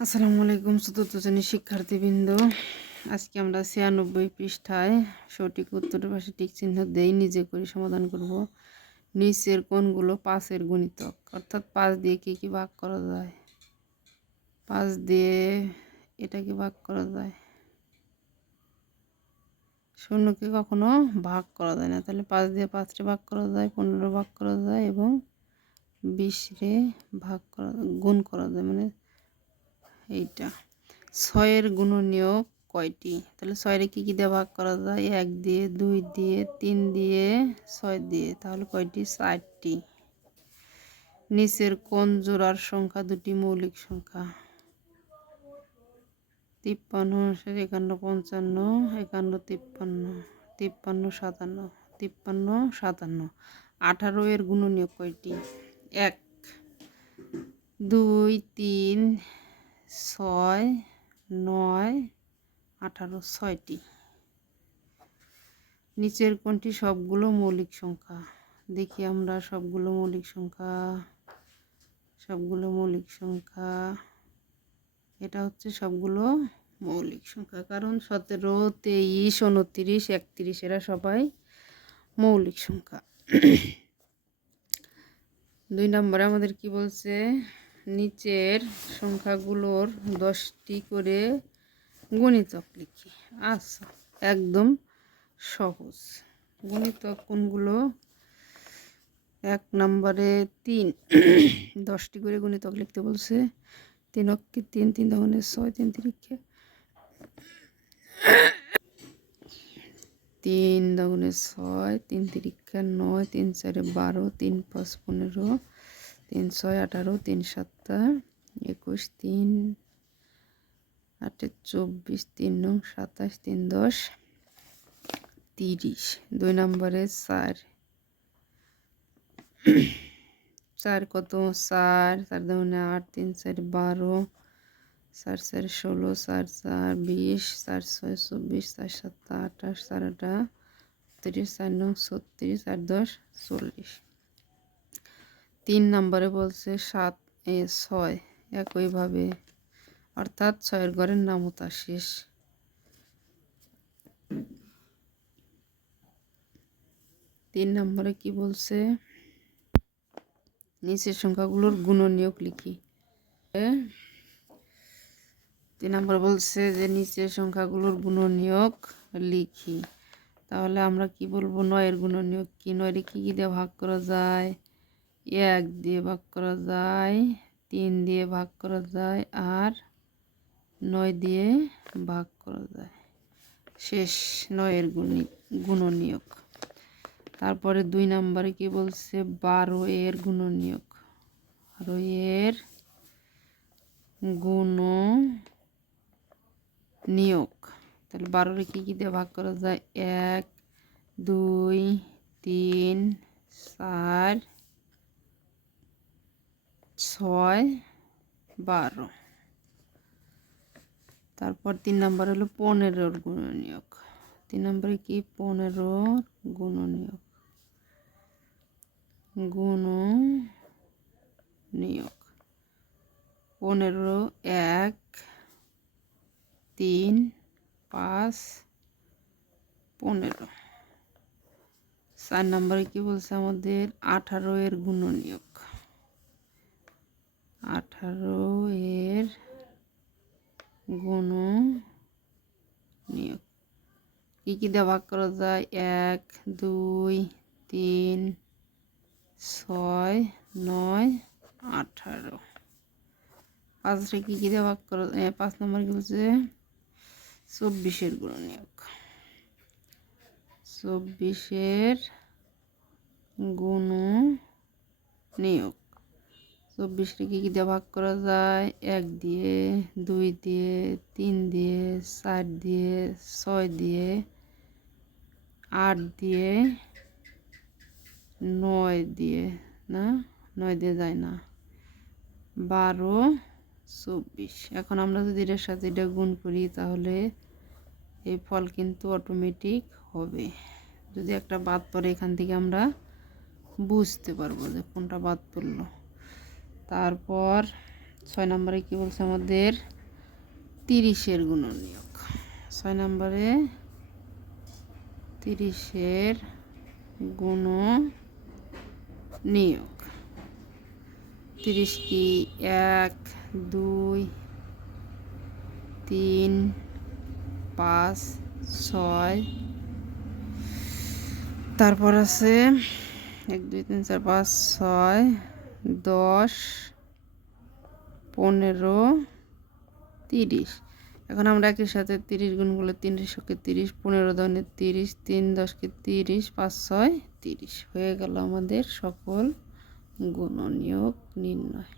আসসালামু আলাইকুম চতুর্থ শ্রেণীর শিক্ষার্থীবৃন্দ। আজকে আমরা 96 পৃষ্ঠায় সঠিক উত্তরের পাশে টিক চিহ্ন দেই নিজে করে সমাধান করব। নিচের কোনগুলো 5-এর গুণিতক, অর্থাৎ 5 দিয়ে কি ভাগ করা যায়। 5 দিয়ে এটাকে ভাগ করা যায়, শূন্যকে কখনো ভাগ করা যায় না। তাহলে 5 দিয়ে 5রে ভাগ করা যায়, 15 ভাগ করা যায় এবং 20-রে ভাগ করা গুণ করা যায়, মানে এইটা। 6-এর গুণনীয়ক কয়টি? তাহলে 6-রে কি দিয়ে ভাগ করা যায়? 1 দিয়ে, 2 দিয়ে, 3 দিয়ে, 6 দিয়ে। তাহলে কয়টি? 4টি। নিচের কোন জোড়ার সংখ্যা দুটি মৌলিক সংখ্যা? 53, 51, 55, 51, 53, 53, 57, 57। 18-এর গুণনীয়ক কয়টি? 1, 2, 3, 6, 9, 18, 6টি। নিচের কোনটি সবগুলো মৌলিক সংখ্যা? দেখি আমরা সবগুলো মৌলিক সংখ্যা। এটা হচ্ছে সবগুলো মৌলিক সংখ্যা, কারণ 17, 23, 29, 31 এরা সবাই মৌলিক সংখ্যা। 2 নম্বরে আমাদের কি বলছে? নিচের সংখ্যাগুলোর 10টি করে গুণিতক লিখি। আচ্ছা, একদম সহজ। গুণিতক কোনগুলো? 1 নম্বরে 3, 10টি করে গুণিতক লিখতে বলছে। 3 অক্ষে 3, 3 দোকানে 6, 3 তিরিক্ষে 3 দোকানে 6, 3 তিরিক্ষা 9, 3 4 12, 3 5 15, 3 6 18, 3 7 21, 3 8 24, 3 9 27, 3 10 30। 2 নম্বরে 4, 4 কত? 4 4 দোকানে 8, 3 4 12, 4 4 16, 4 4 20, 4 6 24, 4 7 28, 4 8 30, 4 9 36, 4 10 40। 3 নম্বরে বলছে 7 6 একইভাবে, অর্থাৎ 6-এর ঘরের নামতা শেষ। 3 নম্বরে কি বলছে? নিচের সংখ্যাগুলোর গুণনীয়ক লিখি। 3 নম্বর বলছে যে নিচের সংখ্যাগুলোর গুণনীয়ক লিখি। তাহলে আমরা কি বলবো? 9-এর গুণনীয়ক কি? 9-রে কি দিয়ে ভাগ করা যায়? 1 দিয়ে ভাগ করা যায়, 3 দিয়ে ভাগ করা যায়, আর 9 দিয়ে ভাগ করা যায়। শেষ 9-এর গুণনীয়ক। তারপরে 2 নম্বরে কি বলছে? 12-এর গুণনীয়ক। 12-এর গুণনীয়ক। তাহলে 12-রে কি দিয়ে ভাগ করা যায়? 1 2 3 4 6 12। তারপর 3 নম্বর হলো 15-এর গুণনীয়ক। 3 নম্বরে কি? 15-এর গুণনীয়ক। 15 1 3 5 15। 4 নম্বরে কি বলছে আমাদের? 18-এর গুণনীয়ক। 18-এর গুণনীয়ক কি দিয়ে ভাগ করা যায়? 1 2 3 6 9 18। 5-রে কি দিয়ে ভাগ করা? 5 নম্বর কি বলছে? 24-এর গুণনীয়ক। 24-এর গুণনীয়ক। 24-রে কি দিয়ে ভাগ করা যায়? 1 দিয়ে, 2 দিয়ে, 3 দিয়ে, 4 দিয়ে, 6 দিয়ে, 8 দিয়ে, 9 দিয়ে, না 9 দিয়ে যায় না, 12 24। এখন আমরা যদি এটার সাথে এটা গুণ করি তাহলে এই ফল কিন্তু অটোমেটিক হবে। যদি একটা বাদ পড়ে এখান থেকে আমরা বুঝতে পারবো যে কোনটা বাদ পড়লো। তারপর 6 নম্বরে কি বলছে আমাদের 30-এর গুণনীয়ক। 6 নম্বরে 30-এর গুণনীয়ক। 30 কি 1 2 3 5 6, তারপর আছে 1 2 3 4 5 6 10 15 30। এখন আমরা একই সাথে 30 গুণ করলে 3 30 15 দশে 30 3 10 30 5 6 30 হয়ে গেল আমাদের সকল গুণনীয়ক নির্ণয়।